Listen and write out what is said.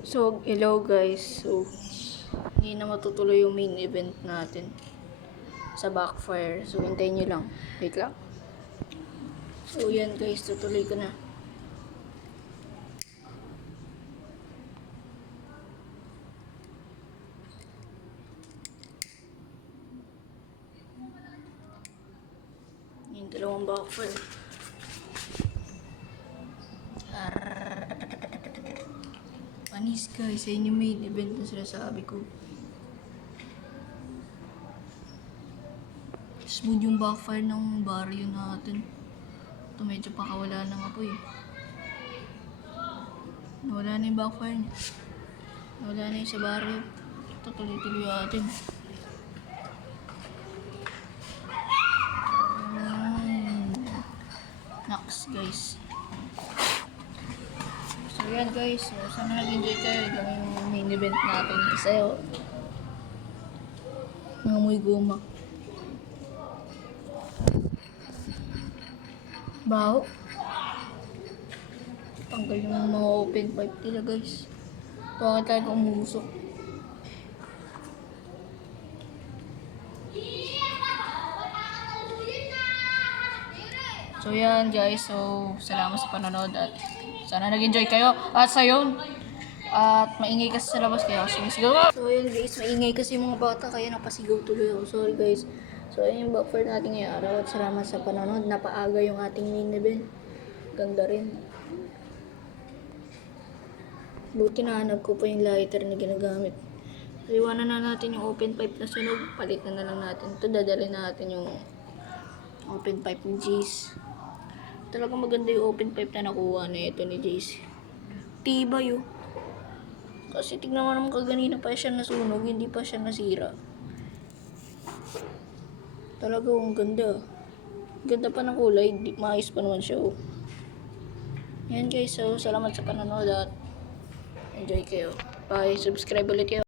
So, hello guys. So, hindi na matutuloy yung main event natin sa backfire. So, hintayin nyo lang. Wait lang. So, yan guys. Tutuloy ko na. Yung dalawang backfire. Panis guys. Sa inyo main event na sinasabi ko. Smooth yung backfire ng barrio natin. Ito medyo pakawala ng apoy. Nawala na yung backfire niya. Nawala na yung sa barrio. Ito tuloy-tuloy natin. Next guys. So yan guys. So, sana nag-enjoy kayo. Ito yung main event natin. Isayo. Nangamoy guma. Baho. Tanggal yung mga open pipe nila guys. Bakit talaga umusok? So yan guys. So salamat sa panonood at sana nag-enjoy kayo. At sayon. At maingay kasi sa labas kaya ako sumisigaw. So yan guys. Maingay kasi yung mga bata kaya napasigaw tuloy ako. Sorry guys. So yan yung backfire natin ngayong araw. At salamat sa panonood. Napaaga yung ating main event. Ganda rin. Buti nahanap ko pa yung lighter na ginagamit. So, iwanan na natin yung open pipe na sunog. Palitan na lang natin. Ito, dadalhin natin yung open pipe ni Jace. Talagang maganda yung open pipe na nakuha na ito ni Jace. Tibay yun. Kasi tignan mo naman kaganina pa siya nasunog. Hindi pa siya nasira. Talagang ganda. Ganda pa ng kulay. Maayos pa naman siya. Oh. Yan guys. So, salamat sa panonood at enjoy kayo. Bye. Subscribe ulit kayo.